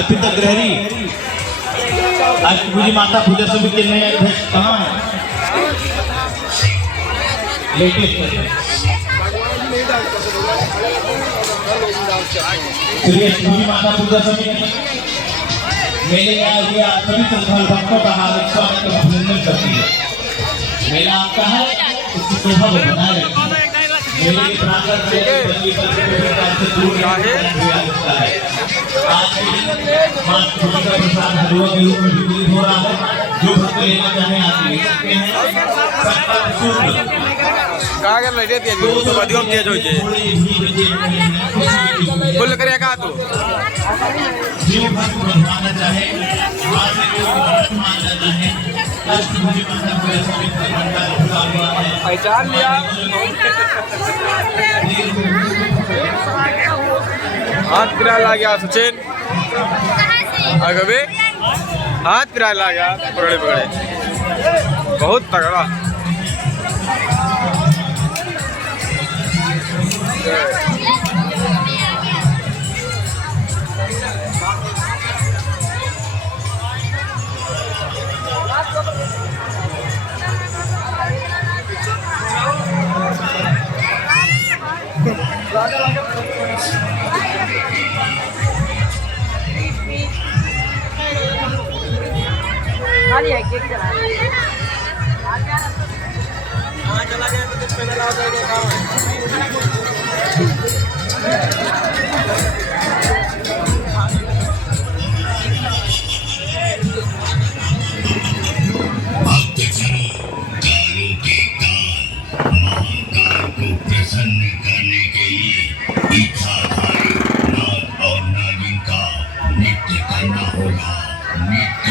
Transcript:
अर्पित अग्रहरी अष्टभुजी माता पूजा समिति के नए अध्यक्ष कहाँ हैं? श्री अष्टभुजी माता पूजा समिति मेले में आए हुए सभी श्रद्धालु भक्तों का हार्दिक स्वागत और अभिनंदन करती है। मेला आपका है, इसकी शोभा को बनाए रखिए। मेले के प्रांगण से दूर है। आज मां छोटी का प्रसाद हलवा के रूप में वितरित हो रहा है। जो भक्त लेना चाहे आप ले सकते हैं। कागज ले देती है तो बदियों तेज हो जाए फुल करे का तो जो भक्त बनवाना चाहे मां से जो मांगना चाहे अष्टभुजी माता पूजा समिति का भंडार खुला हुआ है। पहचान लिया हाथ पिरा ला गया सचिन अगबे हाथ पिरा ला गया पकड़े पकड़े बहुत तगड़ा चला गया तो पहले लाओ जाएगा काम प्रसन्न करने के लिए इच्छाधारी नाग और नागिन का नृत्य करना होगा। नृत्य